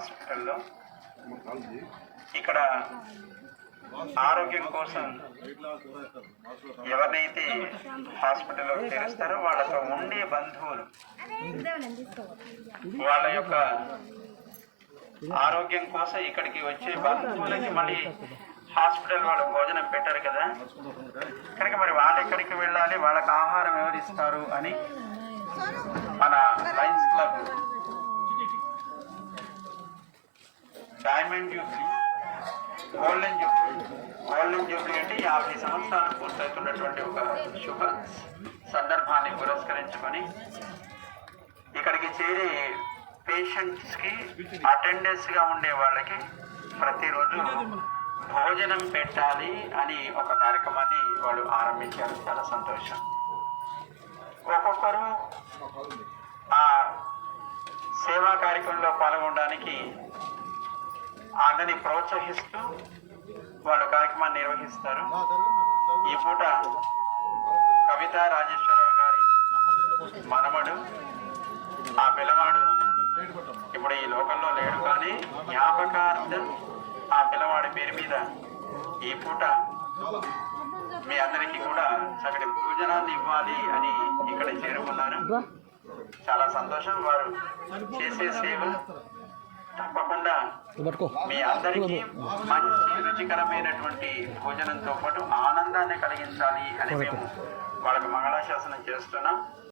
హాస్పిటల్లో ఇక్కడ ఆరోగ్యం కోసం ఎవరినైతే హాస్పిటల్లో చేరుస్తారో వాళ్ళతో ఉండే బంధువులు వాళ్ళ యొక్క ఆరోగ్యం కోసం ఇక్కడికి వచ్చే బంధువులకి మళ్ళీ హాస్పిటల్ వాళ్ళు భోజనం పెట్టారు కదా, కనుక మరి వాళ్ళు ఎక్కడికి వెళ్ళాలి, వాళ్ళకి ఆహారం ఎవరు ఇస్తారు అని మన Lions club diamond Jubilee golden Jubilee అంటే 50 సంవత్సరాలు పూర్తవుతున్నటువంటి ఒక శుభ సందర్భాన్ని పురస్కరించుకొని ఇక్కడికి చేరే పేషెంట్స్కి అటెండెన్స్గా ఉండే వాళ్ళకి ప్రతిరోజు భోజనం పెట్టాలి అని ఒక కార్యక్రమాన్ని వాళ్ళు ఆరంభించారు. చాలా సంతోషం. ఒక్కొక్కరు ఆ సేవా కార్యక్రమంలో పాల్గొనడానికి అందరినీ ప్రోత్సహిస్తూ వాళ్ళు కార్యక్రమాన్ని నిర్వహిస్తారు. ఈ పూట కవితా రాజేశ్వరరావు గారి మనమడు, ఆ పిల్లవాడు ఇప్పుడు ఈ లోకంలో లేడు, కానీ జ్ఞాపకార్థం ఆ పిల్లవాడి పేరు మీద ఈ పూట మీ అందరికీ కూడా చక్కటి భోజనాన్ని ఇవ్వాలి అని ఇక్కడ చేరుకున్నారు. చాలా సంతోషం. వారు చేసే సేవ తప్పకుండా మీ అందరికీ మంచి రుచికరమైనటువంటి భోజనంతో పాటు ఆనందాన్ని కలిగించాలి అని మేము వాళ్ళకి మంగళాశాసనం చేస్తున్నాం.